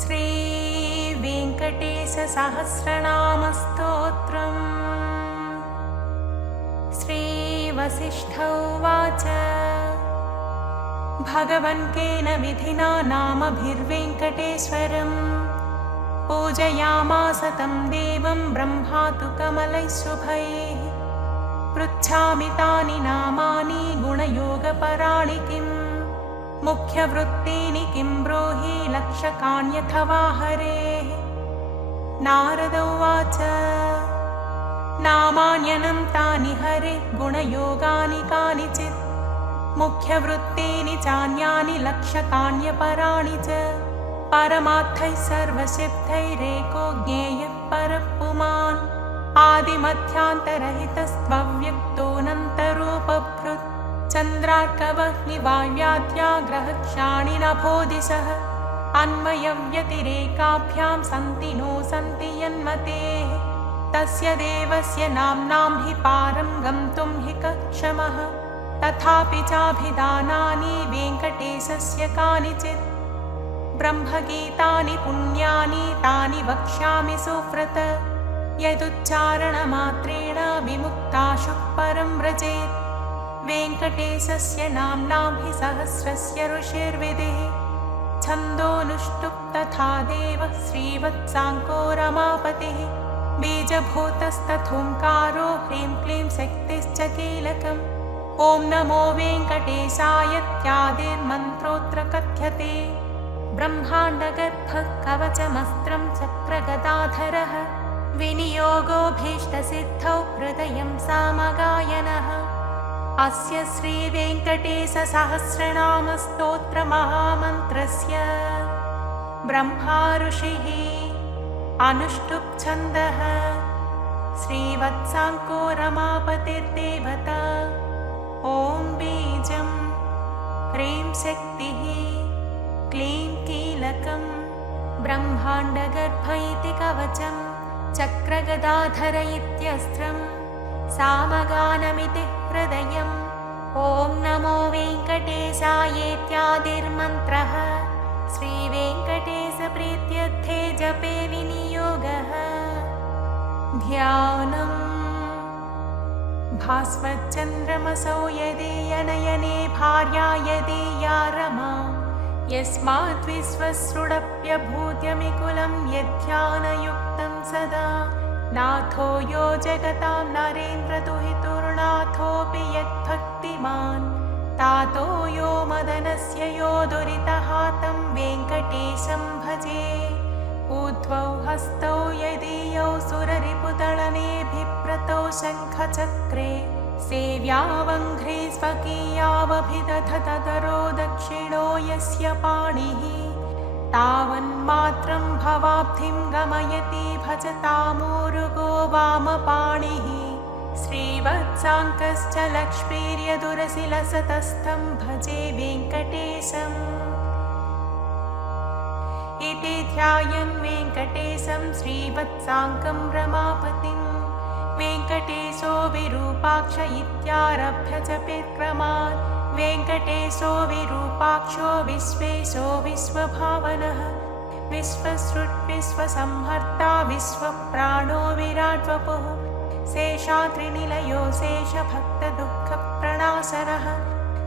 श्रीवेङ्कटेशसहस्रनामस्तोत्रम्। श्रीवसिष्ठ उवाच भगवन् केन विधिना नामभिर्वेङ्कटेश्वरम् पूजयामास तं देवं ब्रह्मा तु कमलैः शुभैः। पृच्छामि तानि नामानि गुणयोगपराणि किम् मुख्यवृत्तीनि किं ब्रूहि लक्षकाण्यथवा हरेः। नारद उवाच नामान्यनं तानि हरे गुणयोगानि कानिचित् मुख्यवृत्तीनि चान्यानि लक्षकाण्यपराणि च। परमार्थैः सर्वसिद्धैरेको ज्ञेयः परः पुमान् आदिमध्यान्तरहितस्त्वव्यक्तोऽनन्तरूपभृत् चन्द्रार्कवह्निवाव्याद्याग्रहक्षाणि नभोदिशः अन्वयव्यतिरेकाभ्यां सन्ति नो सन्ति यन्मतेः। तस्य देवस्य नाम्नां हि पारं गन्तुं हि कक्षमः तथापि चाभिधानानि वेङ्कटेशस्य कानिचित्। ब्रह्मगीतानि पुण्यानि तानि वक्ष्यामि सुव्रत यदुच्चारणमात्रेण विमुक्ताशुः परं व्रजेत्। वेङ्कटेशस्य नाम्नां हि सहस्रस्य ऋषिर्विदिः छन्दोऽनुष्टुप् तथा देवः श्रीवत्साङ्को रमापतिः। बीजभूतस्तथोङ्कारो ह्रीं क्लीं शक्तिश्च कीलकम् ॐ नमो वेङ्कटेशाय इत्यादिर्मन्त्रोऽत्र कथ्यते। ब्रह्माण्डगर्भः कवचमस्त्रं चक्रगदाधरः विनियोगोऽभीष्टसिद्धौ हृदयं सामगायनः। अस्य श्रीवेङ्कटेशसहस्रनामस्तोत्रमहामन्त्रस्य ब्रह्मा ऋषिः अनुष्टुप् छन्दः श्रीवत्साङ्को रमापतिर्देवता। ॐ बीजं ह्रीं शक्तिः क्लीं कीलकं ब्रह्माण्डगर्भ इति कवचं चक्रगदाधर इत्यस्त्रं सामगानमिति हृदयम्। ॐ नमो वेङ्कटेशायेत्यादिर्मन्त्रः श्रीवेङ्कटेशप्रीत्यर्थे जपे विनियोगः। ध्यानम् भास्वच्चन्द्रमसौ यदीयनयने भार्या यदीया रमा यस्माद्विश्वसृडप्यभूत्यमिकुलं यद्ध्यानयुक्तं सदा। नाथो यो जगतां नरेन्द्रदुहितुर्नाथोऽपि यद्भक्तिमान् तातो यो मदनस्य यो दुरितः तं वेङ्कटेशं भजे। ऊर्ध्वौ हस्तौ यदीयौ सुररिपुदलने बिभ्रतौ शङ्खचक्रे सेव्यावङ्घ्रे स्वकीयावभिदधतरो दक्षिणो यस्य पाणिः तावन्मात्रं भवाब्धिं गमयति भजतामूरुगो वामपाणिः। श्रीवत्साङ्कश्च लक्ष्मीर्यदुरसिलसतस्थं भजे वेङ्कटेशम् इति ध्यायन् वेङ्कटेशं श्रीवत्साङ्कं रमापतिं। वेङ्कटेशो विरूपाक्ष इत्यारभ्य जपेत्क्रमात् वेङ्कटेशो विरूपाक्षो विश्वेशो विश्वभावनः विश्वसृट् विश्वसंहर्ता विश्वप्राणो विराट्वपुः शेषाद्रिनिलयो शेषभक्तदुःखप्रणाशनः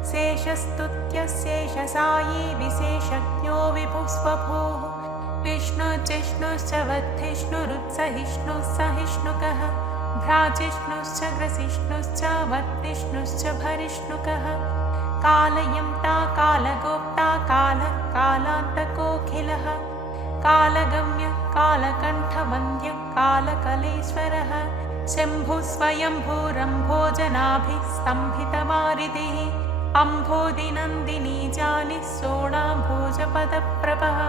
शेषस्तुत्यः शेषसायी विशेषज्ञो विभुः स्वभुः। विष्णुर्जिष्णुश्च वद्धिष्णुरुत्सहिष्णुः सहिष्णुकः भ्राजिष्णुश्च ग्रसिष्णुश्च वद्धिष्णुश्च भरिष्णुकः। कालयन्ता कालगोप्ता कालः कालान्तकोऽखिलः कालगम्यः कालकण्ठवन्द्यः कालकलेश्वरः शम्भुः स्वयम्भूरम्भोजनाभिः स्तम्भितवारिधिः अम्भोदिनन्दिनी जानिः सोणाम्भोजपदप्रभः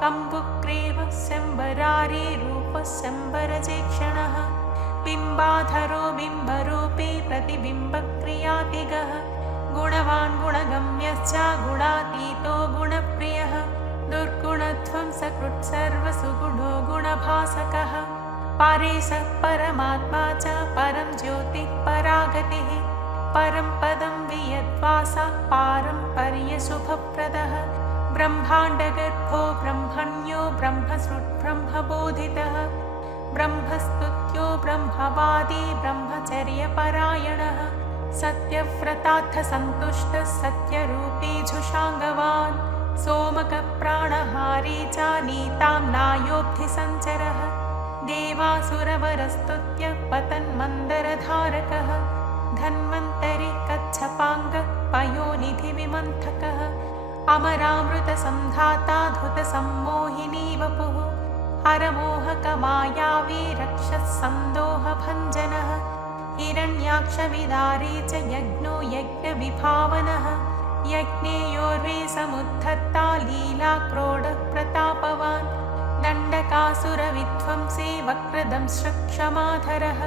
कम्बुग्रीवः शम्बरारीरूपः शम्बरजेक्षणः बिम्बाधरो बिम्बरूपी प्रतिबिम्बक्रियातिगः गुणवान् गुणगम्यश्च गुणातीतो गुणप्रियः दुर्गुणध्वंसकृत् सर्वसुगुणो गुणभासकः पारेशः परमात्मा च परं ज्योतिः परागतिः परं पदं वियद्वासः पारम्पर्यशुभप्रदः ब्रह्माण्डगर्भो ब्रह्मण्यो ब्रह्मसृट्ब्रह्मबोधितः ब्रह्मस्तुत्यो ब्रह्मवादी ब्रह्मचर्यपरायणः सत्यव्रतार्थसन्तुष्टः सत्यरूपी झुषाङ्गवान् सोमकप्राणहारी च नीताम्नायोऽब्धिसञ्चरः देवासुरवरस्तुत्य पतन्मन्दरधारकः धन्वन्तरि कच्छपाङ्गः पयोनिधिविमन्थकः अमरामृतसन्धाता धृतसम्मोहिनी वपुः हरमोहकमायावी रक्षःसन्दोहभञ्जनः हिरण्याक्षविदारी च यज्ञो यज्ञविभावनः यज्ञेयोर्वे समुद्धत्ता लीलाक्रोडः प्रतापवान् दण्डकासुरविध्वंसी वक्रदंश्रक्षमाधरः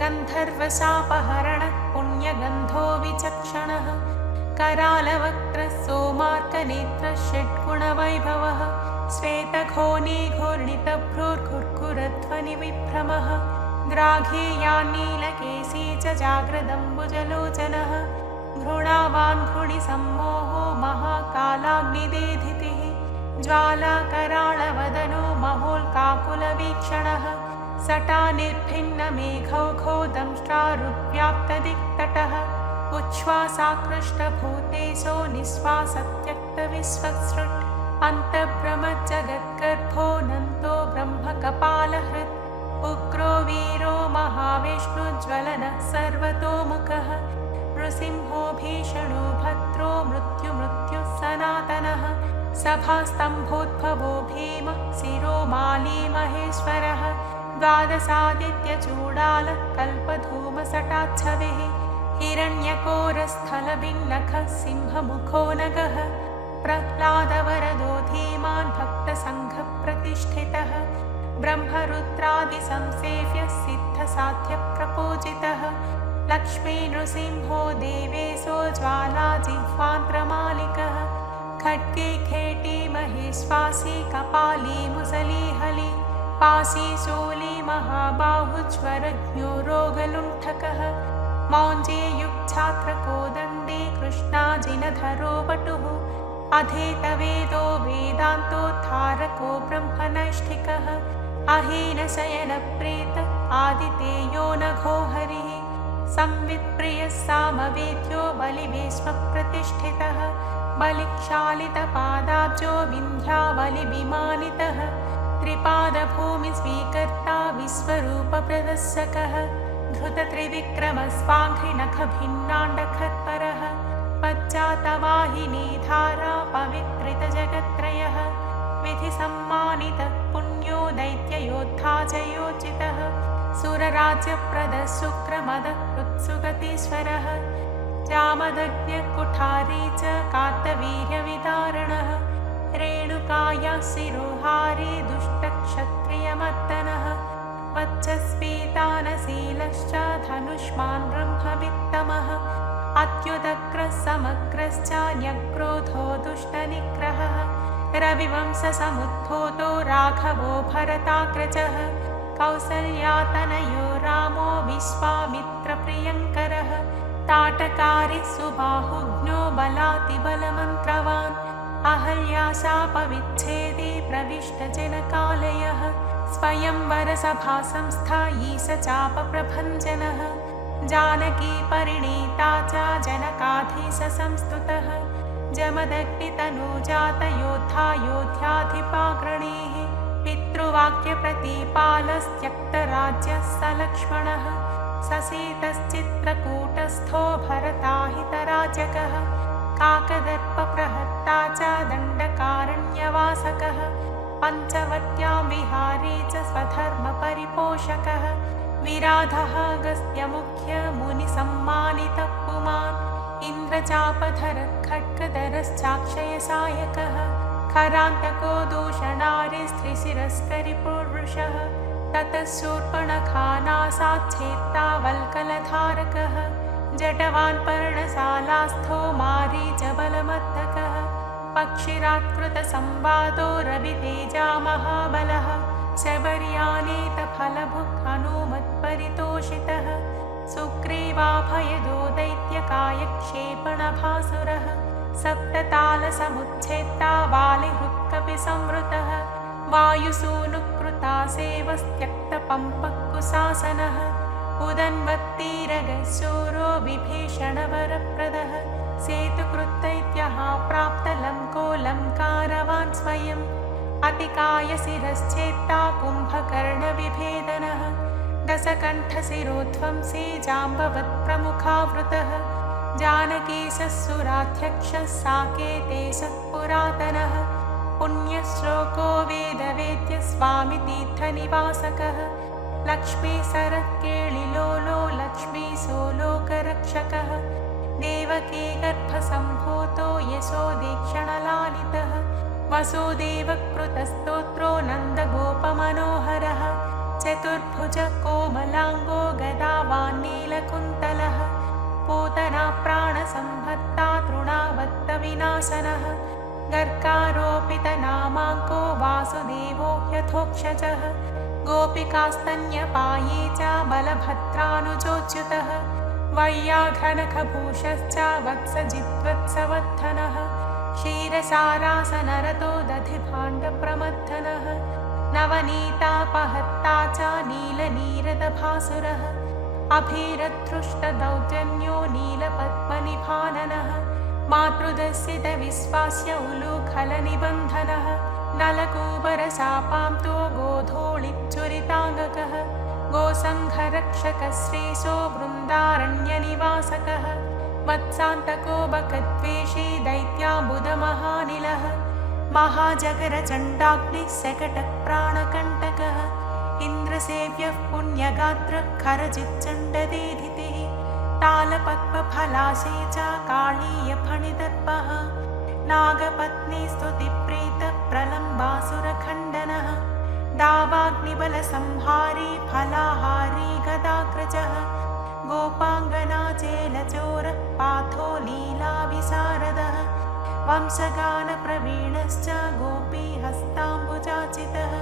गन्धर्वशापहरणः पुण्यगन्धो विचक्षणः करालवक्त्रः सोमार्कनेत्रः षड्गुणवैभवः श्वेतघोनीघूर्णितभ्रूर्घुर्घुरध्वनिविभ्रमः ग्राघेयान्नीलकेशी च जाग्रदम्बुजलोचनः घृणावान् घृणिसम्मोहो महाकालाग्निदेधितिः ज्वालाकराळवदनो महोल्काकुलवीक्षणः सटानिर्भिन्नमेघौघो दंष्ट्रारुव्याप्तदिक्तटः उच्छ्वासाकृष्टभूतेशो निःश्वासत्यक्तविश्वसृट् अन्तर्भ्रमज्जगद्गर्भो नन्तो ब्रह्मकपालहृत् उग्रो वीरो महाविष्णुज्वलनः सर्वतोमुखः नृसिंहो भीषणो भद्रो मृत्युः सनातनः सभास्तम्भोद्भवो भीमः शिरोमाली महेश्वरः द्वादशादित्यचूडालः कल्पधूमसटाच्छविः हिरण्यकोरस्थलभिन्नखः सिंहमुखो नगः प्रह्लादवरदो धीमान् भक्तसङ्घप्रतिष्ठितः ब्रह्मरुद्रादिसंसेव्य सिद्धसाध्यप्रपूजितः लक्ष्मी नृसिंहो देवेशो ज्वालाजिह्वान्त्रमालिकः खड्गे खेटी महेश्वासी कपाली मुसलीहली पाशी शूली महाबाहुज्वरज्ञो रोगलुण्ठकः मौञ्जीयुक्छात्रकोदण्डी कृष्णाजिनधरो वटुः अधेतवेदो वेदान्तोद्धारको ब्रह्मनैष्ठिकः अहीनशयनप्रेत आदितेयो नघो हरिः संवित्प्रियः सामवेद्यो बलिवेश्मप्रतिष्ठितः बलिक्षालितपादाब्जो विन्ध्यावलिविमानितः त्रिपादभूमिस्वीकर्ता विश्वरूपप्रदर्शकः धृतत्रिविक्रमस्वाघ्रिनखभिन्नाण्डखत्परः पश्चातवाहिनीधारा पवित्रितजगत्त्रयः विधिसम्मानितः पुण्यो दैत्ययोद्धा जयोचितः सुरराज्यप्रदः शुक्रमदः उत्सुगतीश्वरः जामदग्न्यकुठारी च कार्तवीर्यविदारणः रेणुकाया शिरोहारी दुष्टक्षत्रियमर्दनः वक्षस्फीतानशीलश्च धनुष्मान् ब्रह्मवित्तमः अत्युदग्रः समग्रश्च न्यक्रोधो दुष्टनिग्रहः रविवंशसमुद्भूतो राघवो भरताग्रजः कौसल्यातनयो रामो विश्वामित्रप्रियङ्करः ताटकारी सुबाहुज्ञो बलातिबलमन्त्रवान् अहल्याशापविच्छेदी प्रविष्टजनकालयः स्वयंवरसभासंस्था ईशचापप्रभञ्जनः जानकी परिणीता च जनकाधीशसंस्तुतः जमदग्नितनुजातयोद्धा योध्याधिपाग्रणीः पितृवाक्यप्रतिपालस्त्यक्तराज्यः स लक्ष्मणः ससीतश्चित्रकूटस्थो भरताहितराजकः काकदर्पप्रहर्ता च दण्डकारण्यवासकः पञ्चवट्यां विहारी च स्वधर्मपरिपोषकः विराधः अगस्त्यमुख्यमुनिसम्मानितः पुमान् इन्द्रचापधरः खड्गधरश्चाक्षयसायकः खरान्तको दूषणारिस्त्रिशिरस्करिपुरुषः ततः शूर्पणखानासाच्छेत्ता वल्कलधारकः जटवान् पर्णशालास्थो मारीचबलमर्दकः पक्षिरात्कृतसंवादो रवितेजा महाबलः शबर्यानेतफलभुक् हनूमत्परितोषितः सुग्रीवाभयदो दैत्यकायक्षेपणभासुरः सप्ततालसमुच्छेत्ता वालिहृत्कपिसंवृतः वायुसूनुकृता सेवस्त्यक्तपम्पकुशासनः उदन्वत्तीरगशूरो विभीषणवरप्रदः सेतुकृत्यैत्यः प्राप्तलङ्कोऽलङ्कारवान् स्वयम् अतिकायशिरश्चेत्ता कुम्भकर्णविभेदनः दशकण्ठशिरोध्वंसी जाम्बवत्प्रमुखावृतः जानकीशस्सुराध्यक्षः साकेतेशः पुरातनः पुण्यश्लोको वेदवेद्य स्वामितीर्थनिवासकः लक्ष्मीसरकेळिलोलो लक्ष्मीसोलोकरक्षकः देवकी गर्भसम्भूतो यशोदीक्षणलालितः वसुदेवकृतस्तोत्रो नन्दगोपमनोहरः चतुर्भुज कोमलाङ्गो गदावान्नीलकुन्तलः पूतना प्राणसम्भत्ता तृणावत्तविनाशनः गर्कारोपितनामाङ्को वासुदेवो यथोक्षजः गोपिकास्तन्यपायी च बलभद्रानुजोच्युतः वैयाघ्रनखभूषश्च वत्सजिद्वत्सवत्थनः क्षीरसारासनरतो दधिभाण्डप्रमथनः नवनीतापहत्ता च नीलनीरदभासुरः अभीरधृष्टदौर्जन्यो नीलपद्मनिभाननः मातृदर्शितविश्वास्य उलूखलनिबन्धनः नलकूबरशापां तु गोधूळिच्चुरिताङ्गकः गोसङ्घरक्षकश्रीशो वृन्दारण्यनिवासकः वत्सान्तको बकद्वेषी दैत्याम्बुदमहानिलः महाजगरचण्डाग्निः शकटप्राणकण्टकः इन्द्रसेव्यः पुण्यगात्रः खरजिच्चण्डदीधितिः तालपद्मफलाशे च काळीयफणिदर्पः नागपत्नी स्तुतिप्रीतः प्रलम्बासुरखण्डनः दावाग्निबलसंहारी फलाहारी गदाग्रजः गोपाङ्गनाचेलचोरः पाथो लीलाविशारदः वंशगानप्रवीणश्च गोपीहस्ताम्बुजाचितः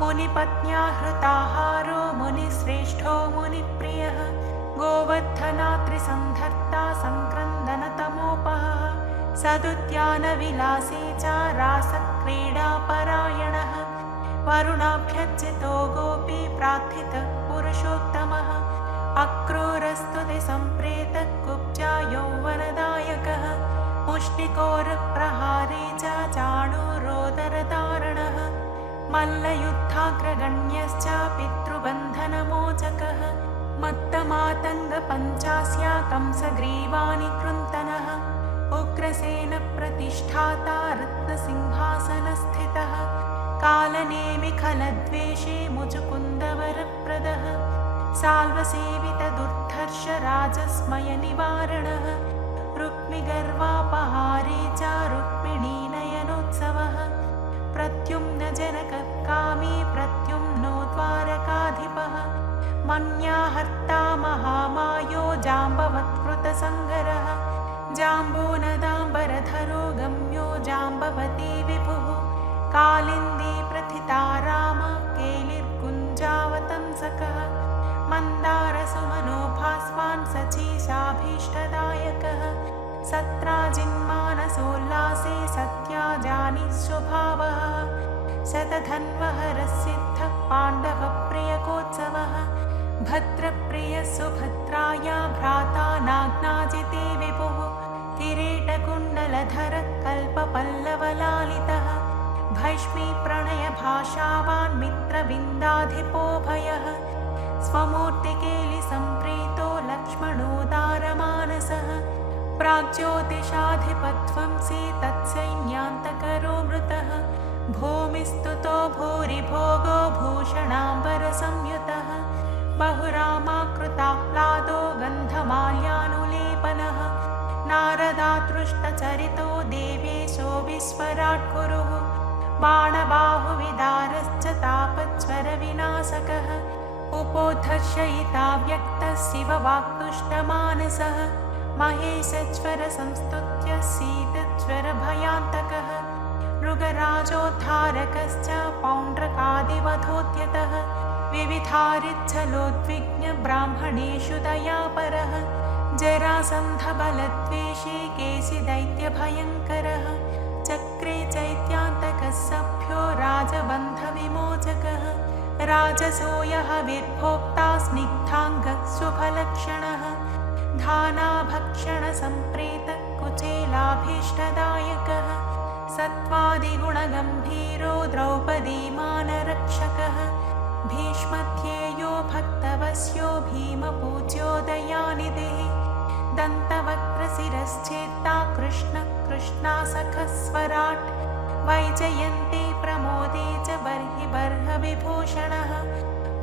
मुनिपत्न्या हृताहारो मुनिश्रेष्ठो मुनिप्रियः गोवर्धनात्रिसन्धर्ता सङ्क्रन्दनतमोपः सदुद्यानविलासी च रासक्रीडापरायणः वरुणाभ्यर्चितो गोपी प्रार्थितः पुरुषोत्तमः अक्रूरस्तुतिसम्प्रेतः कुब्जा यौवनदायकः मुष्टिकोरप्रहारी च चाणूरोदरधारणः मल्लयुद्धाग्रगण्यश्च पितृबन्धनमोचकः मत्तमातङ्गपञ्चास्या कंसग्रीवानिकृन्तनः उग्रसेनप्रतिष्ठाता रत्नसिंहासनस्थितः कालनेमिखलद्वेषे मुचुकुन्दवरप्रदः साल्वसेवितदुर्धर्षराजस्मयनिवारणः रुक्मिगर्वापहारी च रुक्मिणीनयनोत्सवः प्रद्युम्नजनककामी प्रद्युम्नो द्वारकाधिपः मन्याहर्ता महामायो जाम्बवत्कृतसङ्गरः जाम्बूनदाम्बरधरो गम्यो जाम्बवती विभुः कालिन्दी प्रथिता राम केलिर्कुञ्जावतंसकः मन्दारसुमनोभास्वान् सचीशाभीष्टदायकः सत्राजिन्मानसोल्लासे सत्याजानि स्वभावः शतधन्वहरसिद्धः पाण्डवप्रियकोत्सवः भद्रप्रियसुभद्राया भ्राता नाग्नाजिते विभुः किरीटकुण्डलधरः कल्पपल्लवलालितः भैष्मी प्रणयभाषावान् मित्रविन्दाधिपोभयः स्वमूर्तिकेलिसम्प्रीतो लक्ष्मणोदारमानसः प्राग्ज्योतिषाधिपध्वंसी तत्सैन्यान्तकरो मृतः भूमिस्तुतो भूरिभोगो भूषणाम्बरसंयुतः बहुरामाकृताह्लादो गन्धमाल्यानुलेपनः नारदातृष्टचरितो देवेशो विश्वराट्कुरुः बाणबाहुविदारश्च तापज्वरविनाशकः उपोद्धर्षयिता व्यक्तः शिववाक्तुष्टमानसः महेशज्वरसंस्तुत्य शीतज्वरभयान्तकः मृगराजोद्धारकश्च पौण्ड्रकादिवधोद्यतः विविधारिच्छलोद्विग्नब्राह्मणेषु दयापरः जरासन्धबलद्वेषे केशिदैत्यभयङ्करः चक्रे चैत्यान्तकः सभ्यो राजबन्धविमोचकः राजसूयः विर्भोक्ता स्निग्धाङ्गः शुभलक्षणः धानाभक्षणसम्प्रेतः कुचेलाभीष्टदायकः सत्त्वादिगुणगम्भीरो द्रौपदीमानरक्षकः भीष्मध्येयो भक्तवस्यो भीमपूज्यो दयानिधिः दन्तवक्त्रशिरश्चेत्ता कृष्णासखः स्वराट् वैजयन्ती प्रमोदे च बर्हिबर्हविभूषणः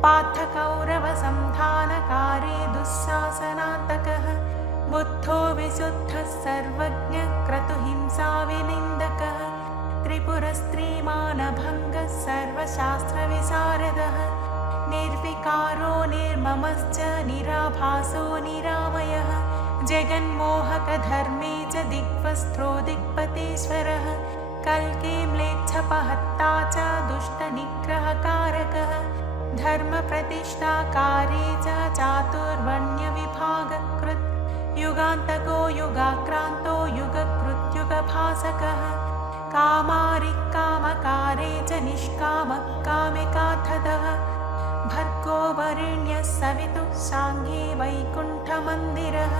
पार्थकौरवसन्धानकारे दुःशासनान्तकः बुद्धो विशुद्धः सर्वज्ञः क्रतुहिंसाविनिन्दकः त्रिपुरस्त्रीमानभङ्गः सर्वशास्त्रविशारदः निर्विकारो निर्ममश्च निराभासो निरामयः जगन्मोहकधर्मे च दिग्वस्त्रो दिक्पतेश्वरः कल्के म्लेच्छपहत्ता च दुष्टनिग्रहकारकः धर्मप्रतिष्ठाकारे च चातुर्वर्ण्यविभागकृत् युगान्तको युगाक्रान्तो युगकृत्युगभासकः कामारिः कामकारे च निष्कामः कामिकार्थदः भर्गो वरेण्यः सवितुः साङ्घ्ये वैकुण्ठमन्दिरः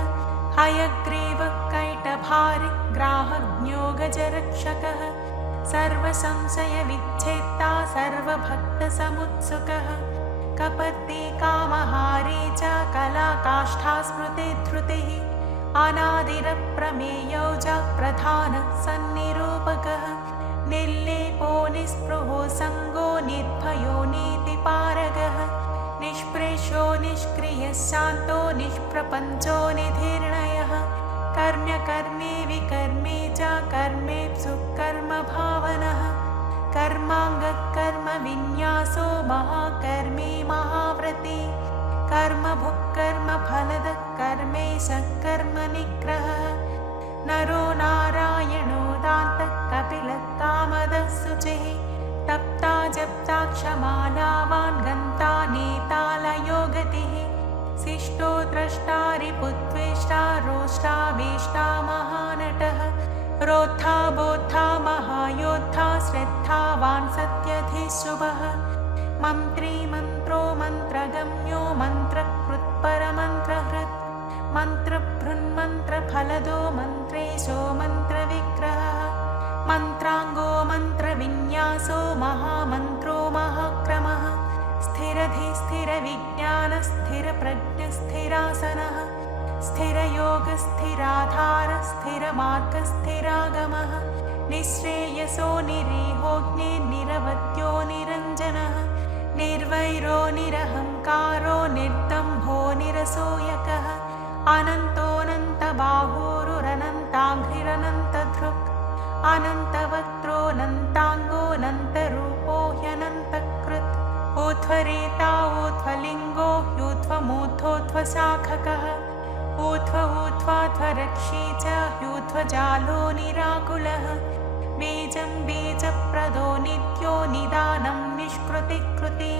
हयग्रीवः कैटभारिः ग्राहज्ञो गजरक्षकः सर्वसंशयविच्छेत्ता सर्वभक्तसमुत्सुकः कपर्दी कामहारी च कलाकाष्ठा स्मृते धृतिः अनादिरप्रमेयौ च प्रधानः सन्निरूपकः निर्लेपो निःस्पृहो सङ्गो निर्भयो नीतिपारगः निष्प्रेषो निष्क्रियः शान्तो निष्प्रपञ्चो निधिर्णयः कर्म्यकर्मे विकर्मे च कर्मेप्सु कर्मभावनः कर्माङ्गकर्मविन्यासो महाकर्मी महाव्रती कर्मभुक् कर्मफलदः कर्मेशः कर्मनिग्रहः नरो नारायणो दान्तः कपिलः कामदः शुचिः तप्ता जप्ता क्षमालावान् गन्ता नेता लयो गतिः शिष्टो द्रष्टा रिपुद्वेष्टा रोष्टा वेष्टा महानटः रोद्धा बोद्धा महायोद्धा श्रद्धावान् सत्यधि शुभः मन्त्री मन्त्रो मन्त्रगम्यो मन्त्रकृत्परमन्त्रहृत् मन्त्रभृन्मन्त्रफलदो मन्त्रेशो मन्त्रविग्रहः मन्त्राङ्गो मन्त्रविन्यासो महामन्त्रो महाक्रमः स्थिरधि स्थिरविज्ञानस्थिरप्रज्ञस्थिरासनः स्थिरयोगस्थिराधार स्थिरमार्गस्थिरागमः निःश्रेयसो निरीहोऽग्निर्निरवद्यो निरञ्जनः निर्वैरो निरहङ्कारो निर्दम्भो निरसूयकः अनन्तोऽनन्तबाहुरुरनन्ताङ्घ्रिरनन्तधृक् अनन्तवक्त्रोऽनन्ताङ्गोऽनन्तरूपो ह्यनन्तकृत् ऊध्वरेता ऊध्वलिङ्गो ह्यूध्वमूर्ध्वोध्वशाखकः ऊध्वरक्षी च ह्यूध्वजालो निराकुलः बीजं बीजप्रदो नित्यो निदानं निष्कृतिकृति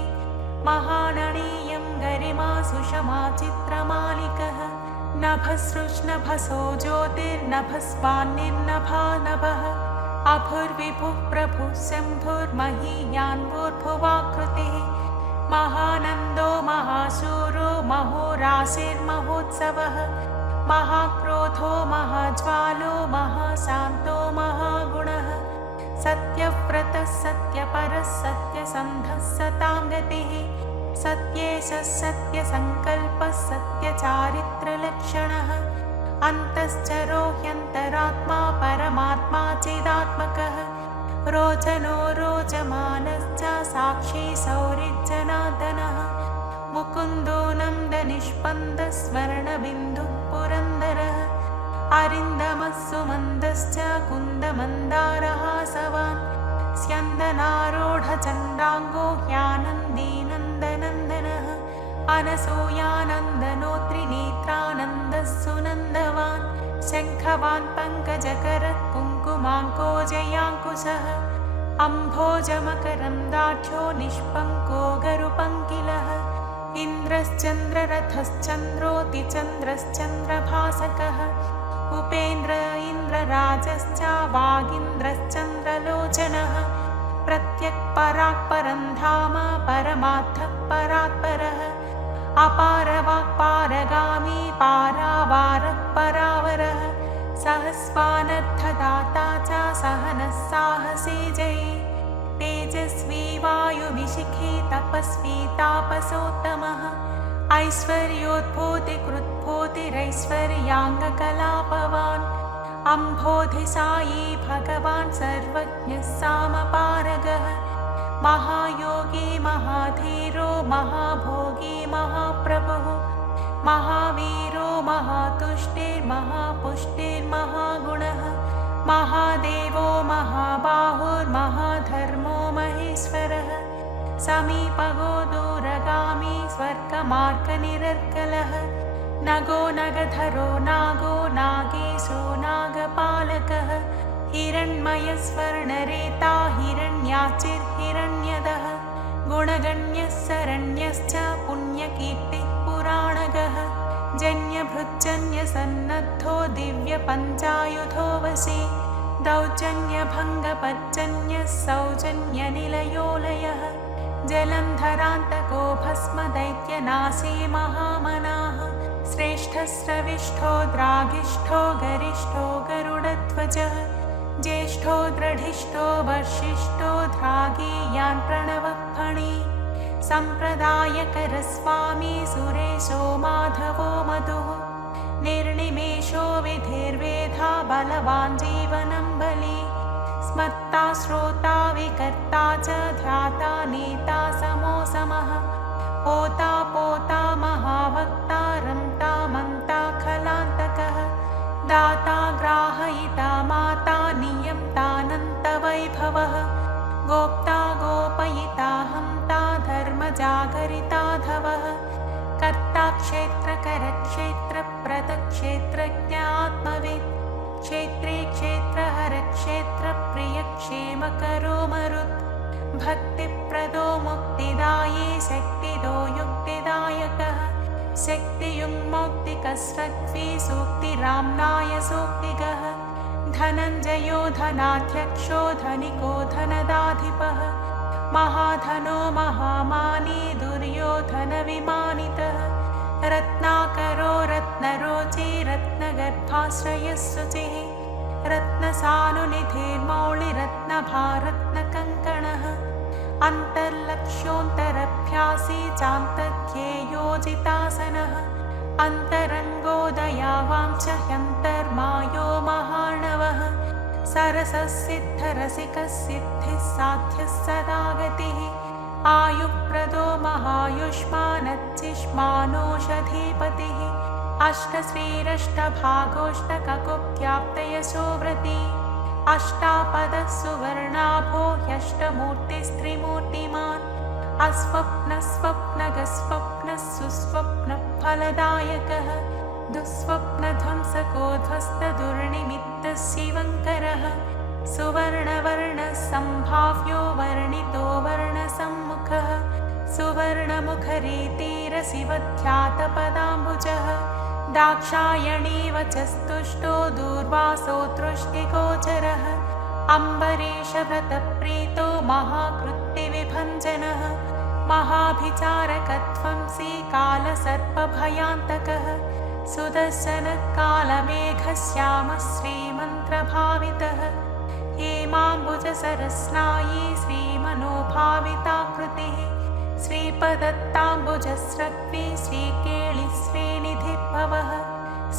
महानणीयं गरिमा सुषमा चित्रमालिकः नभसृष्णभसो ज्योतिर्नभस्वान्निर्नभा नभः अभुर्विभुः प्रभुः शम्भुर्महीयान्भुर्भुवाकृतिः महानन्दो महाशूरो महोराशिर्महोत्सवः महाक्रोधो महाज्वालो महाशान्तो महागुणः सत्यव्रतः सत्यपरः सत्यसन्धः सतां गतिः सत्येशः सत्यसङ्कल्पः सत्यचारित्रलक्षणः अन्तश्चरो ह्यन्तरात्मा परमात्मा चिदात्मकः रोचनो रोचमानश्च साक्षी सौरिज्जनार्दनः मुकुन्दो नन्दनिष्पन्दः स्वर्णबिन्दुः पुरन्दरः अरिन्दमः सुमन्दश्च कुन्दमन्दारहासवान् स्यन्दनारूढचन्द्राङ्गो ह्यानन्दीनन्दनन्दनः अनसूयानन्दनोत्रिनेत्रानन्दः सुनन्दवान् शङ्खवान् पङ्कजकरः कुङ्कुमाङ्को जयाङ्कुशः अम्भोजमकरन्दाढ्यो निष्पङ्को गरुपङ्किलः इन्द्रश्चन्द्ररथश्चन्द्रोतिचन्द्रश्चन्द्रभासकः उपेन्द्र इन्द्रराजश्च वागीन्द्रश्चन्द्रलोचनः प्रत्यक्पराक्परं धाम परमार्थः परात्परः अपारवाक्पारगामी पारावारः परावरः सहस्वानर्थदाता च सहनः साहसी जयी तेजस्वी वायुविशिखी तपस्वी तापसोत्तमः ऐश्वर्योद्भूतिकृद्भूतिरैश्वर्याङ्गकलापवान् अम्भोधिसायी भगवान् सर्वज्ञः सामपारगः महायोगी महाधीरो महाभोगी महाप्रभुः महावीरो महातुष्टिर्महापुष्टिर्महागुणः महादेवो महाबाहुर्महाधर्मो महेश्वरः समीपगो दूरगामी स्वर्गमार्गनिरर्गलः नगो नगधरो नागो नागेशो नागपालकः हिरण्मयस्वर्णरेता हिरण्याचिर्हिरण्यदः गुणगण्यः शरण्यश्च पुण्यकीर्तिः पुराणगः जन्यभृच्जन्यसन्नद्धो दिव्यपञ्चायुधो वशी दौर्जन्यभङ्गपज्जन्यः सौजन्यनिलयोलयः जलन्धरान्तको भस्मदैत्यनाशी महामनाः श्रेष्ठस्रविष्ठो द्रागिष्ठो गरिष्ठो गरुडध्वजः ज्येष्ठो दृढिष्ठो वर्षिष्ठो ध्रागीयान् प्रणवः फणी सम्प्रदायकरस्वामी सुरेशो माधवो मधुः निर्निमेषो विधिर्वेधा बलवान् जीवनं बली स्मर्ता श्रोता विकर्ता च ध्याता नेता समो समः पोता पोता महावक्ता रन्ता मन्ता खलान्तकः दाता ग्राहयिता माता नियन्तानन्तवैभवः गोप्ता गोपयिता हन्ता धर्मजागरिताधवः कर्ता क्षेत्रकरक्षेत्रप्रदक्षेत्रज्ञात्मवित् क्षेत्रे क्षेत्रहरक्षेत्रप्रियक्षेमकरो मरुत् भक्तिप्रदो मुक्तिदाये शक्तिदो युक्तिदायकः शक्तियुङ्मुक्तिकस्रग्वी सूक्तिराम्नाय सूक्तिगः धनञ्जयो धनाध्यक्षो धनिको धनदाधिपः महाधनो महामानी दुर्योधनविमानितः रत्नाकरो रत्नरोचि रत्नगर्भाश्रयः शुचिः रत्नसानुनिधिर्मौळिरत्नभारत्नकङ्कणः अन्तर्लक्ष्योऽन्तरभ्यासी चान्तध्येयोजितासनः अन्तरङ्गोदयावां च ह्यन्तर्मायो महार्णवः सरससिद्धरसिकसिद्धिः साध्यः सदा गतिः आयुप्रदो महायुष्मानच्चिष्मानोषधीपतिः अष्टश्रीरष्टभागोष्टककुप्याप्तयशोव्रती अष्टापदः सुवर्णाभो ह्यष्टमूर्तिस्त्रिमूर्तिमान् अस्वप्नस्वप्नगस्वप्नः सुस्वप्नफलदायकः दुःस्वप्नध्वंसको ध्वस्तदुर्निमित्तः शिवङ्करः सुवर्णवर्णः सम्भाव्यो वर्णितो वर्णसम्मुखः सुवर्णमुखरीतिरसिवध्यातपदाम्बुजः दाक्षायणीव च स्तुष्टो दूर्वासो तृष्टिगोचरः अम्बरीषव्रतप्रीतो महाकृत्तिविभञ्जनः महाभिचारकध्वंसी कालसर्पभयान्तकः सुदर्शनः कालमेघश्यामः श्रीमन्त्रभावितः हेमाम्बुजसरस्नायी श्रीमनोभाविताकृतिः श्रीपदत्ताम्बुजस्रग्वी श्रीकेळिश्रीनिधिभवः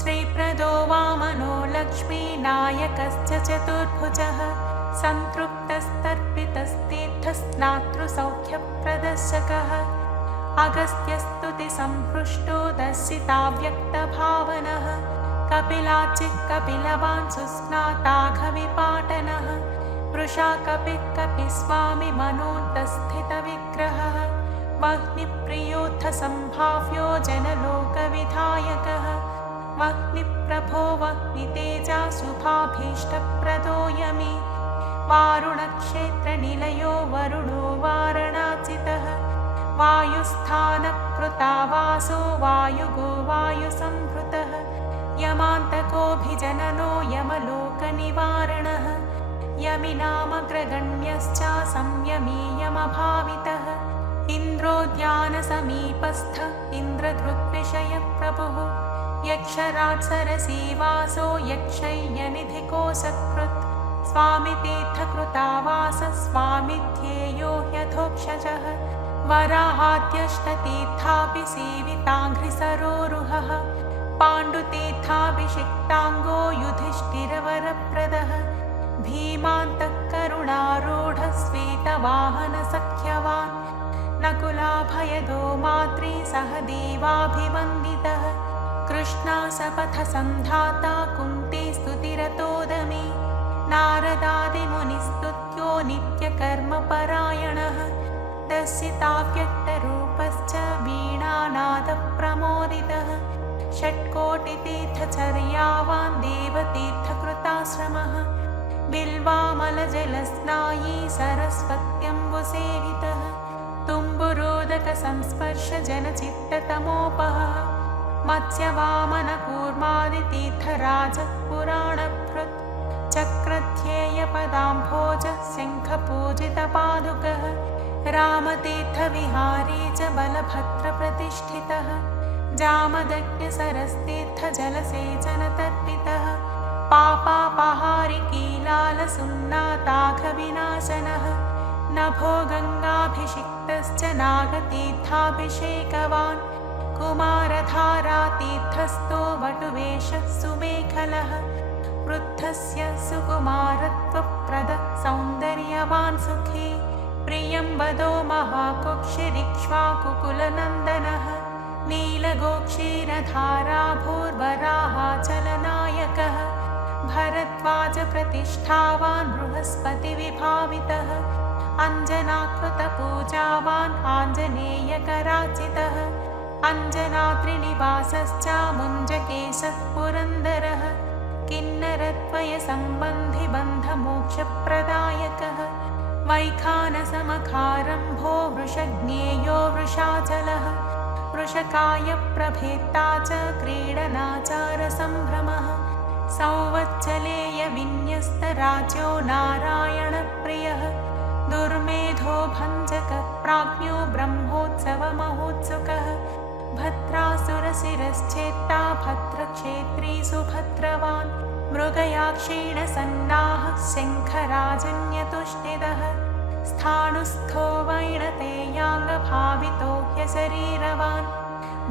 श्रीप्रदो वामनो लक्ष्मीनायकश्च चतुर्भुजः सन्तृप्तस्तर्पितस्तीर्थस्नातृसौख्यप्रदर्शकः अगस्त्यस्तुतिसम्पृष्टो दर्शिताव्यक्तभावनः कपिलाचिः कपिलवान् सुस्नाताघविपाटनः वृषा कपिः कपिस्वामी मनोन्तस्थितविग्रहः वह्निप्रियोत्थसम्भाव्यो जनलोकविधायकः वह्निप्रभो वह्नितेजा शुभाभीष्टप्रदो यमी वारुणक्षेत्रनिलयो वरुणो वारणाचितः वायुस्थानः कृतावासो वायुगो वायुसंभृतः यमान्तकोऽभिजननो यमलोकनिवारणः यमिनामग्रगण्यश्च संयमीयमभावितः इन्द्रोद्यानसमीपस्थ इन्द्रधृद्विषयप्रभुः यक्षराट्सरसीवासो यक्षय्यनिधिको सत्कृत् स्वामितीर्थकृतावास स्वामिध्येयो यथोक्षजः वराहाद्यष्टतीर्थापि सेविताङ्घ्रिसरोरुहः पाण्डुतीर्थाभिषिक्ताङ्गो युधिष्ठिरवरप्रदः भीमान्तः करुणारूढः श्वेतवाहनसख्यवान् नकुलाभयदो मात्री सह देवाभिवन्दितः कृष्णासपथसन्धाता कुन्ती स्तुतिरतोदमी नारदादिमुनिस्तुत्यो नित्यकर्मपरायणः दर्शिताव्यक्तरूपश्च वीणानादप्रमोदितः षट्कोटितीर्थचर्यावान् देवतीर्थकृताश्रमः बिल्वामलजलस्नायी सरस्वत्यम्बुसेवितः तुम्बुरोदकसंस्पर्शजनचित्ततमोपः मत्स्यवामनकूर्मादितीर्थराजः पुराणभृत् चक्रध्येयपदाम्भोजः शङ्खपूजितपादुकः रामतीर्थविहारी च बलभद्रप्रतिष्ठितः जामदग्न्यसरस्तीर्थजलसेचनतर्पितः पापापहारिकीलालसुन्नाताघविनाशनः नभो गङ्गाभिषिक्तश्च नागतीर्थाभिषेकवान् कुमारधारातीर्थस्थो वटुवेषः सुमेखलः वृद्धस्य सुकुमारत्वप्रदः सौन्दर्यवान् सुखी प्रियं वदो महाकुक्षिरिक्ष्वाकुकुलनन्दनः नीलगोक्षीरधारा भूर्वराहाचलनायकः भरद्वाजप्रतिष्ठावान् बृहस्पतिविभावितः अञ्जनाकृतपूजावान् आञ्जनेयकराचितः अञ्जनाद्रिनिवासश्च मुञ्जकेशः पुरन्दरः किन्नरद्वयसम्बन्धिबन्धमोक्षप्रदायकः वैखानसमखारम्भो वृषज्ञेयो वृषाचलः वृषकायप्रभेत्ता च क्रीडनाचारसम्भ्रमः सौवच्चलेयविन्यस्तराज्यो नारायणप्रियः दुर्मेधो भञ्जकप्राज्ञो ब्रह्मोत्सवमहोत्सुकः भद्रासुरशिरश्चेत्ता भद्रक्षेत्री सुभद्रवान् मृगयाक्षीणसन्नाः शङ्खराजन्यतुष्टिदः स्थाणुस्थो वैणतेयाङ्गभावितो ह्यशरीरवान्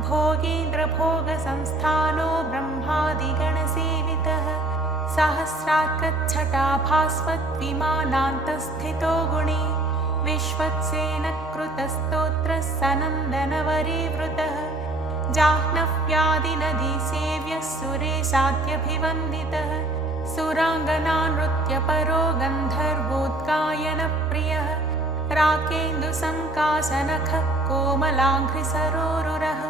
भोगीन्द्रभोगसंस्थानो ब्रह्मादिगणसेवितः सहस्रार्कच्छटाभास्वद्विमानान्तस्थितो गुणी विश्वक्सेनकृतस्तोत्रः सनन्दनवरीवृतः जाह्नव्यादिनदीसेव्यः सुरेशाद्यभिवन्दितः सुराङ्गनानृत्यपरो गन्धर्वोद्गायनप्रियः राकेन्दुसङ्काशनखः कोमलाङ्घ्रिसरोरुरः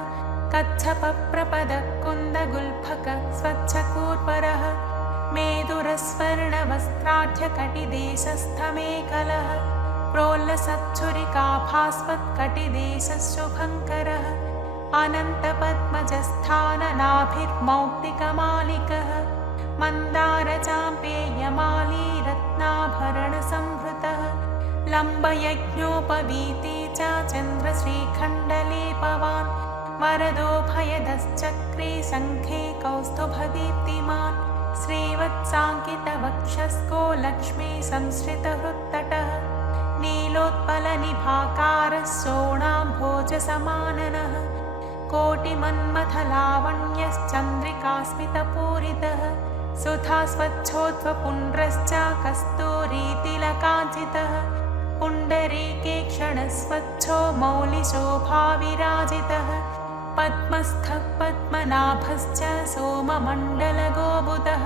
कच्छपप्रपदः कुन्दगुल्फकः स्वच्छकूर्परः मेदुरस्वर्णवस्त्राढ्यकटिदेशस्थमेखलः प्रोल्लसच्छुरिकाभास्वत्कटिदेशः शुभङ्करः अनन्तपद्मजस्थाननाभिर्मौक्तिकमालिकः मन्दारचाम्पेयमाली रत्नाभरणसंहृतः लम्बयज्ञोपवीते च चन्द्रश्रीखण्डलेपवान् वरदोभयदश्चक्रे शङ्खे कौस्तुभदीप्तिमान् श्रीवत्साङ्कितवक्षस्को लक्ष्मी संश्रितहृत्तटः नीलोत्पलनिभाकारः शोणाम्भोजसमाननः कोटिमन्मथलावण्यश्चन्द्रिकास्मितपूरितः सुधा स्वच्छोत्वपुण्ड्रश्च कस्तूरीतिलकाञ्चितः पुण्डरीकेक्षणस्वच्छो मौलिशोभाविराजितः पद्मस्थः पद्मनाभश्च सोममण्डलगोबुधः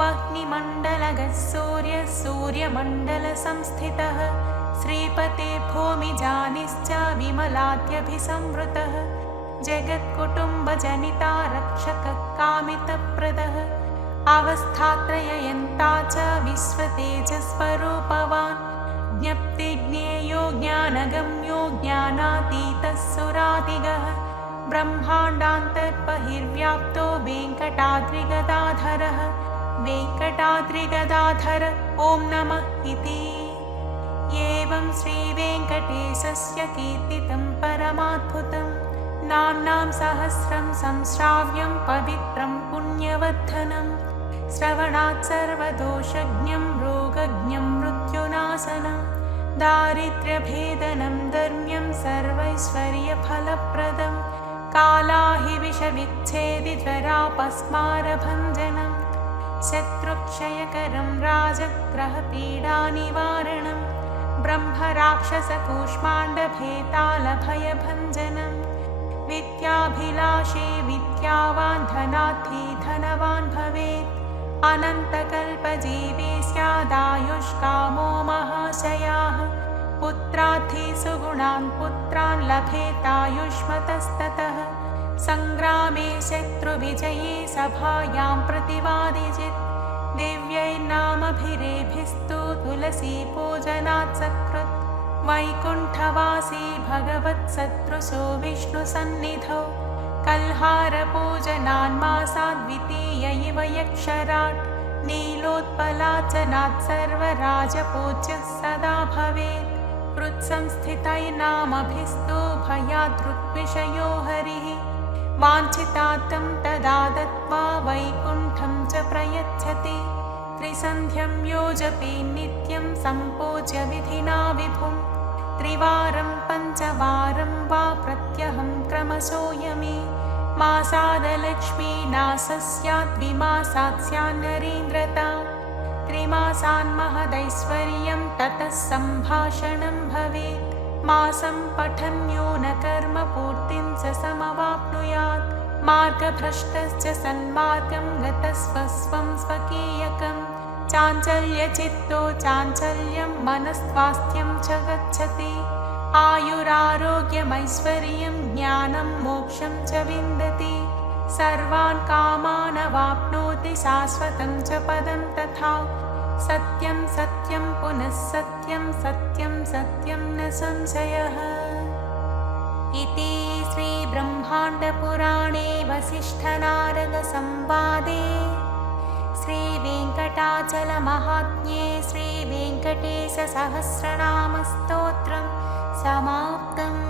वह्निमण्डलगः सूर्यः सूर्यमण्डलसंस्थितः श्रीपते भूमिजानिश्च विमलाद्यभिसंवृतः जगत्कुटुम्बजनिता रक्षकः कामितप्रदः अवस्थात्रययन्ता च विश्वतेजस्वरूपवान् ज्ञप्तिज्ञेयो ज्ञानगम्यो ज्ञानातीतः सुरातिगः ब्रह्माण्डान्तर्बहिर्व्याप्तो वेङ्कटाद्रिगदाधरः वेङ्कटाद्रिगदाधर ॐ नमः इति। एवं श्रीवेङ्कटेशस्य कीर्तितं परमाद्भुतं नाम्नां सहस्रं संश्राव्यं पवित्रं पुण्यवर्धनं श्रवणात् सर्वदोषज्ञं रोगज्ञं मृत्युनाशनं दारिद्र्यभेदनं धर्म्यं सर्वैश्वर्यफलप्रदं कालाहिविषविच्छेदिज्वरापस्मारभञ्जनं शत्रुक्षयकरं राजग्रहपीडानिवारणं ब्रह्मराक्षसकूष्माण्डभेतालभयभञ्जनं विद्याभिलाषे विद्यावान् धनार्थी धनवान् भवेत् अनन्तकल्पजीवी स्यादायुष्कामो महाशयाः पुत्रार्थी सुगुणान् पुत्रान् लभेतायुष्मतस्ततः सङ्ग्रामे शत्रुविजये सभायां प्रतिवादिजित् दिव्यैर्नामभिरेभिस्तु तुलसीपूजनात् सकृत् वैकुण्ठवासी भगवत्शत्रुशो विष्णुसन्निधौ कल्हारपूजनान्मासाद्वितीय इव यक्षराट् नीलोत्पलाचनात् सर्वराजपूज्यः सदा भवेत् हृत्संस्थितैर्नामभिस्तु भयादृग्विषयो हरिः वाञ्छितार्थं तदा दत्त्वा वैकुण्ठं च प्रयच्छति त्रिसन्ध्यं यो जपे नित्यं सम्पूज्य विधिना विभुं त्रिवारं पञ्चवारं वा प्रत्यहं क्रमशो यमे मासादलक्ष्मीनाशः स्यात् द्विमासात् स्यान्नरेन्द्रता त्रिमासान् महदैश्वर्यं ततः सम्भाषणं भवेत् मासं पठन्यो न कर्मपूर्तिं च समवाप्नुयात् मार्गभ्रष्टश्च सन्मार्गं गतस्वस्वं स्वकीयकं चाञ्चल्यचित्तो चाञ्चल्यं मनस्वास्थ्यं च गच्छति आयुरारोग्यमैश्वर्यं ज्ञानं मोक्षं च विन्दति सर्वान् कामान् अवाप्नोति शाश्वतं च पदं तथा सत्यं सत्यं पुनः सत्यं सत्यं सत्यं न संशयः इति श्रीब्रह्माण्डपुराणे वसिष्ठनारदसंवादे श्रीवेङ्कटाचलमाहात्म्ये श्रीवेङ्कटेशसहस्रनामस्तोत्रं समाप्तम्।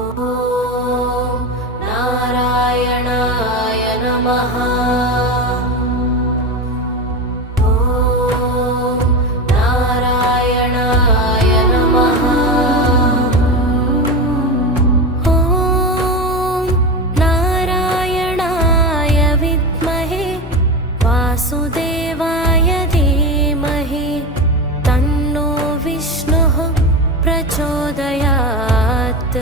ॐ नारायणाय नमः। ॐ नारायणाय नमः। ॐ नारायणाय विद्महे वासुदेवाय धीमहि तन्नो विष्णुः प्रचोदयात्।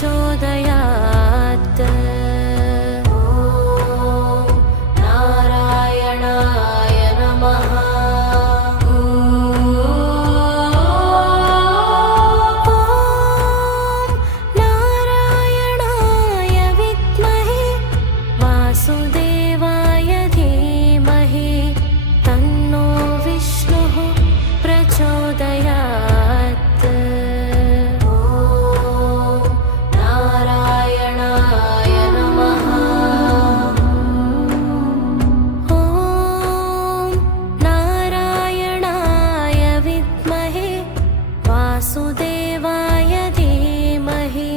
प्रचोदयात्। ॐ नारायणाय नमः। ॐ नारायणाय विद्महे वासुदेवाय धीमहि तन्नो विष्णुः प्रचोदयात्। ॐ नारायणाय नमः। ॐ नारायणाय विद्महे वासुदेवाय धीमहि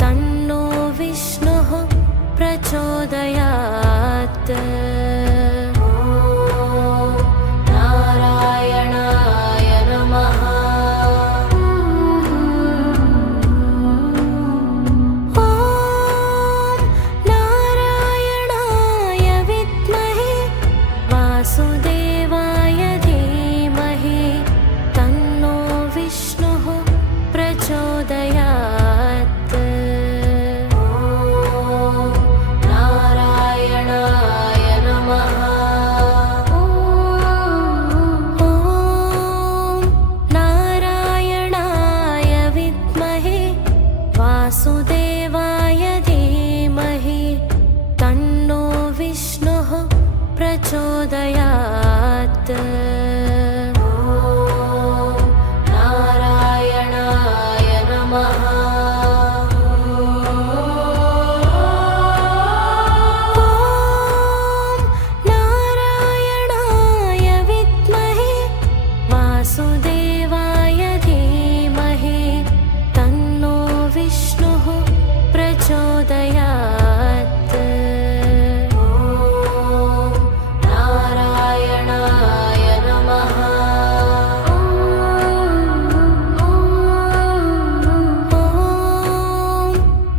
तन्नो विष्णुः प्रचोदयात्। ॐ नारायणाय नमः। ॐ नारायणाय विद्महे वासुदेवाय धीमहि तन्नो विष्णुः प्रचोदयात्। ॐ नारायणाय नमः। ॐ नारायणाय विद्महे वासुदेवाय धीमहि तन्नो विष्णुः प्रचोदयात्। ॐ नारायणाय नमः। ॐ नारायणाय विद्महे वासुदेवाय धीमहि तन्नो विष्णुः प्रचोदयात्। ॐ नारायणाय नमः। ॐ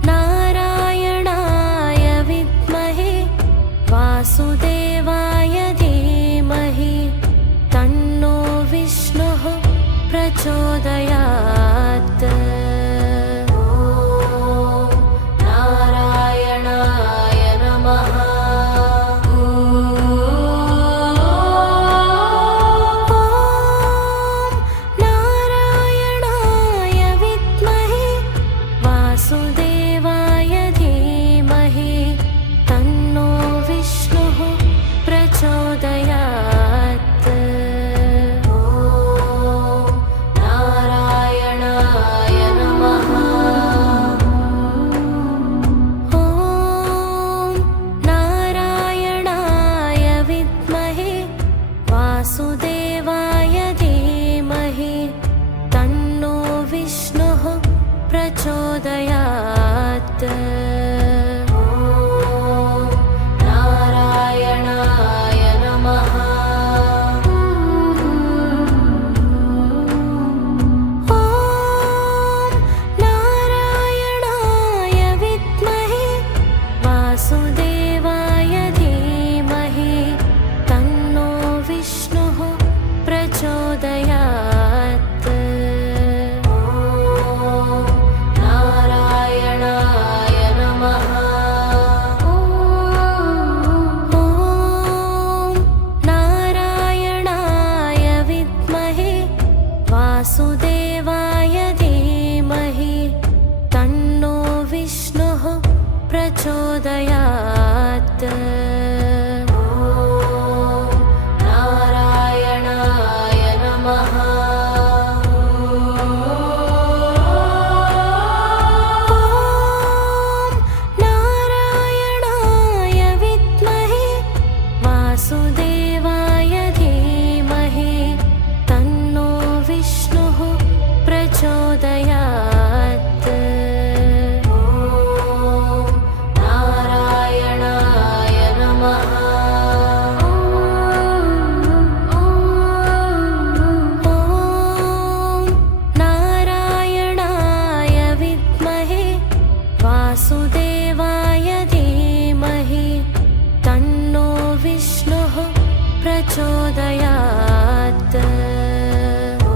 नारायणाय विद्महे वासुदेवाय धीमहि तन्नो विष्णुः प्रचोदयात्। ॐ नारायणाय नमः। ॐ नारायणाय विद्महे वासुदेवाय धीमहि तन्नो विष्णुः प्रचोदयात्। ॐ नारायणाय नमः। ॐ नारायणाय विद्महे वासुदेवाय धीमहि तन्नो विष्णुः प्रचोदयात्। ॐ नारायणाय नमः। ॐ नारायणाय विद्महे वासुदेवाय धीमहि तन्नो विष्णुः प्रचोदयात्। ॐ नारायणाय नमः। ॐ नारायणाय विद्महे वासुदेवाय धीमहि तन्नो विष्णुः प्रचोदयात्। ॐ नारायणाय नमः। ॐ नारायणाय विद्महे वासुदेवाय धीमहि तन्नो विष्णुः प्रचोदयात्। ॐ नारायणाय नमः। प्रचोदयात्। ॐ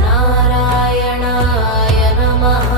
नारायणाय नमः।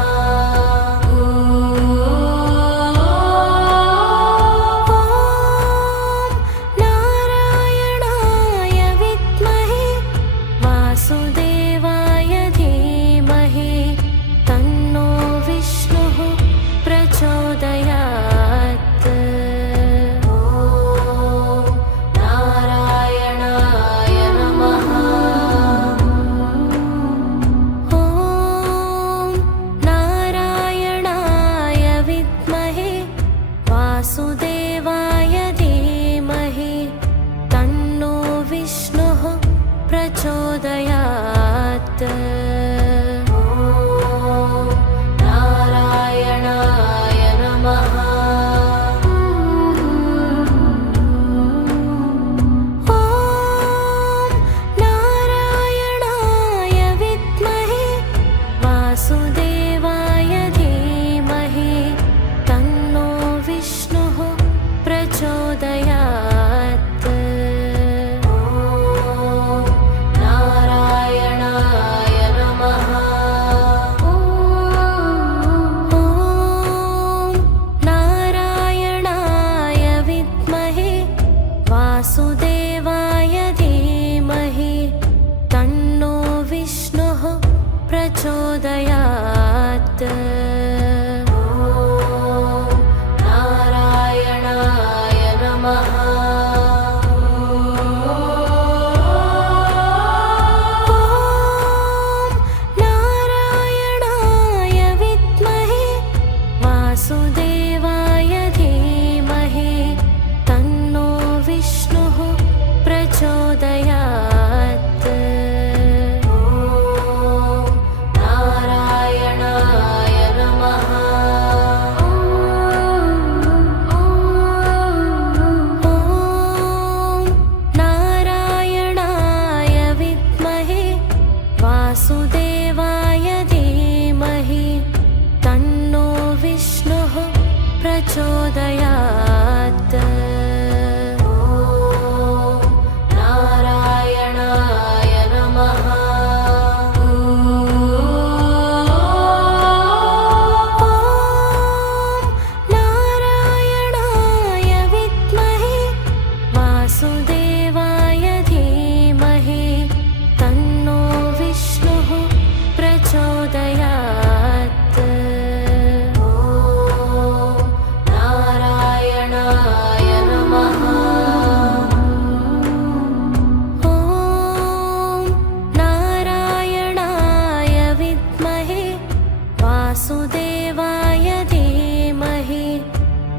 वासुदेवाय धीमहि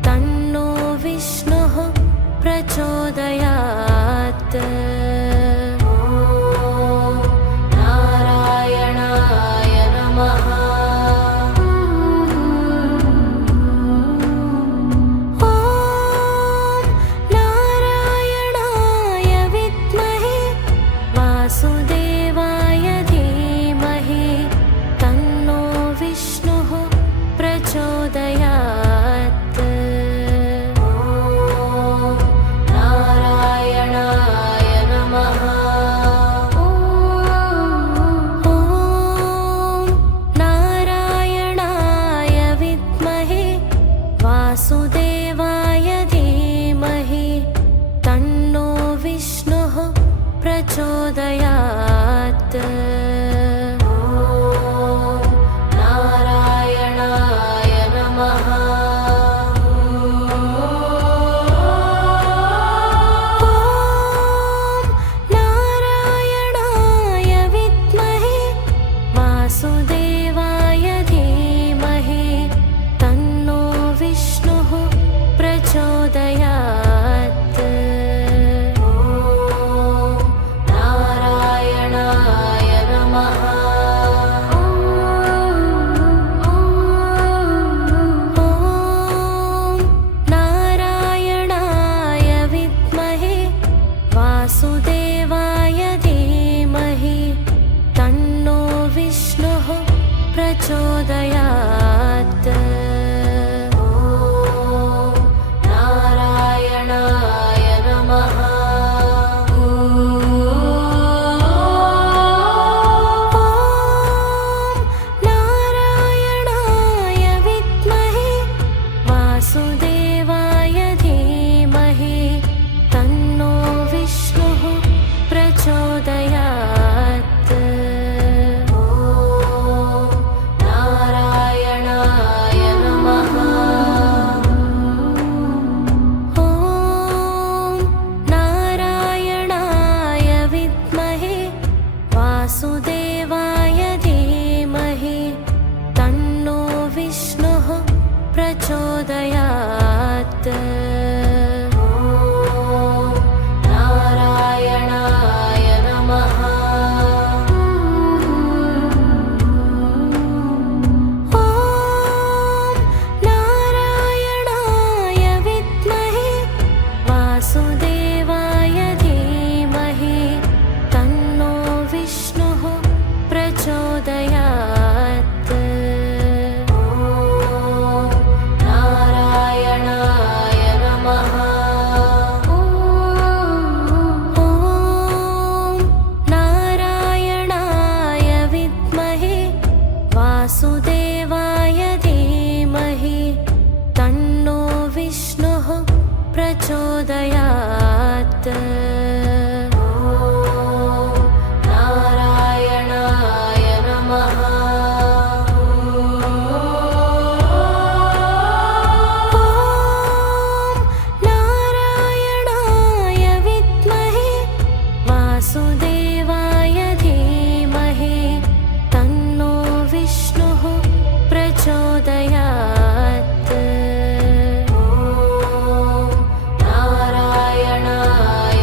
तन्नो विष्णुः प्रचोदयात्। ॐ नारायणाय नमः। ॐ नारायणाय विद्महे वासुदेवाय धीमहि तन्नो विष्णुः प्रचोदयात्। ॐ नारायणाय नमः। ॐ नारायणाय विद्महे वासुदेवाय धीमहि तन्नो विष्णुः प्रचोदयात्। ॐ नारायणाय नमः। ॐ नारायणाय विद्महे वासुदेवाय धीमहि तन्नो विष्णुः प्रचोदयात्। ॐ नारायणाय नमः। ॐ नारायणाय विद्महे वासुदेवाय धीमहि तन्नो विष्णुः प्रचोदयात्। ॐ नारायणाय नमः। ॐ नारायणाय विद्महे वासुदेवाय धीमहि तन्नो विष्णुः प्रचोदयात्। ॐ नारायणाय नमः। ॐ नारायणाय विद्महे वासुदेवाय धीमहि तन्नो विष्णुः प्रचोदयात्। ॐ नारायणाय नमः। ॐ नारायणाय विद्महे वासुदेवाय धीमहि तन्नो विष्णुः प्रचोदयात्। ॐ नारायणाय नमः। ॐ नारायणाय विद्महे वासुदेवाय धीमहि तन्नो विष्णुः प्रचोदयात्। ॐ नारायणाय नमः। ॐ नारायणाय विद्महे वासुदेवाय धीमहि तन्नो विष्णुः प्रचोदयात्। ॐ नारायणाय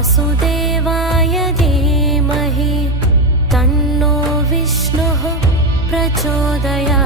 वासुदेवाय धीमहि तन्नो विष्णुः प्रचोदयात्।